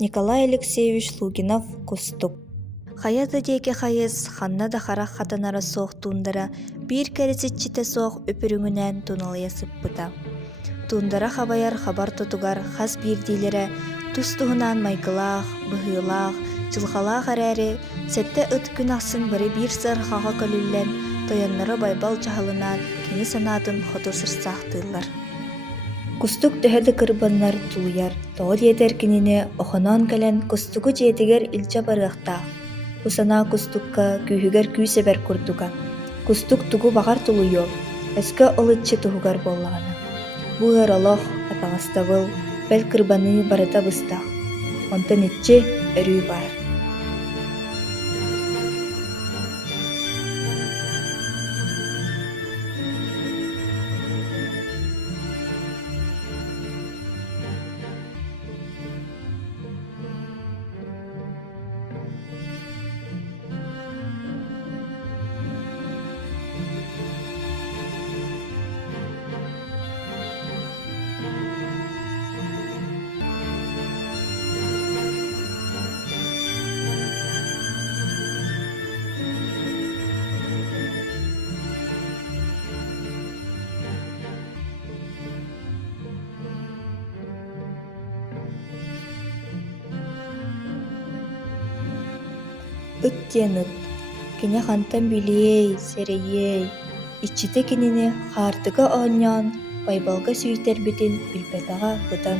Николай Алексеевич Лугинов кустук. Хаята диэки хайыс ханна да харах хатанара соох тундара бир кэреситчите соох өпүрүңүнэн туналыя сыппыта. Тундара хабаяр хабар тотугар хас биирдилере тус туһунан майгылаах, быһыылаах, дьылхалаах эрээри сэтте ыт күн ахсын бары биир сыархаға көлүллэн тойоннора байбал чаһалынан кини санаатын хоту сырсаахтыыллар. Кустук төһөдө кырбаннар тууяр, тоҕо диэтэр кинини охонон кэлэн кустугу дьиэтигэр илдьэ барыахтаах. Усанаа кустукка күүһүгэр күүсэбэр курдуга. Кустук тугу бағар тулуйуо, өскө олыччы туһугар боллаҕана. Бу өр олох, атаҕастабыл, бэл кырбаны барыта быстаах. Онтон итчи өрүү баар. Ыт диэн ыт. Кини хантан билиэй, сэрэйэй. Иччите кинини хаартыга оонньоон, байбалга сүүтэрбитин билбэтэҕэ бытан